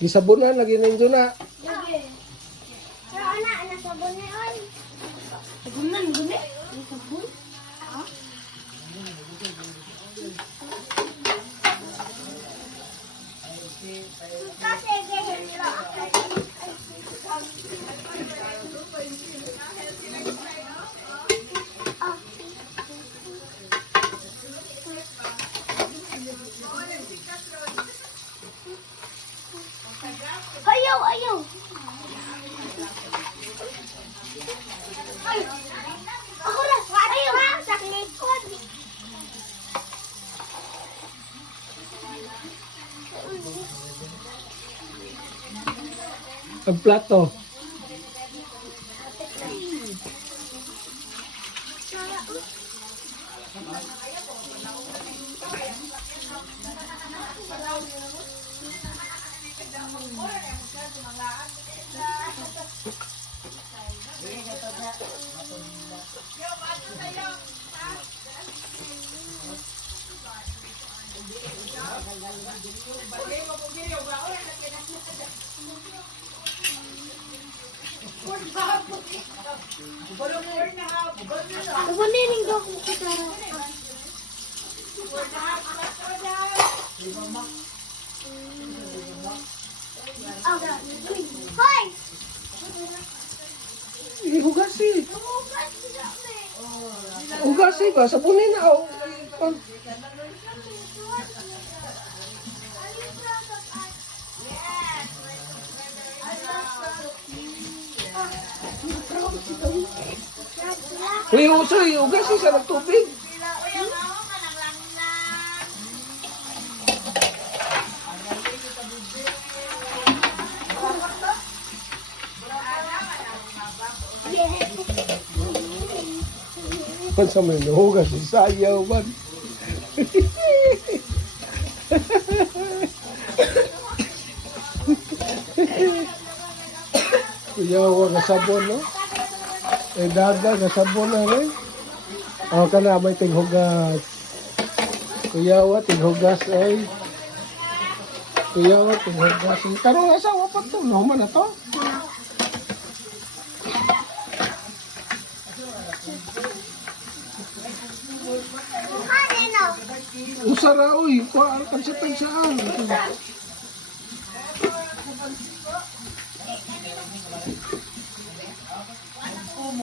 Gisabunan lagi ninyo na. Lagi. Pero ana sabon ni ay. Sabunan guni. Sabon. Ha? Kasi gehelo Ayaw, ayaw. Ay, ako na. Ayaw. Sa likod. Ang plato. Nabuniling daw kung kita. Hoy! Hugasi. Hugasi ba? Sabunin na. Oh. Uy, usoy. Hugasi sa nagtubig. Sa may nahugas, sayaw man. Kuyawa ka sabon, no? Eh, daga ka sabon na rin. O, ka na, may tinghugas. Kuyawa, tinghugas, ay. Kuyawa, tinghugas. Karong asawa pa to, no man na to? Usara, uy, kuhaan kan sa tansaan.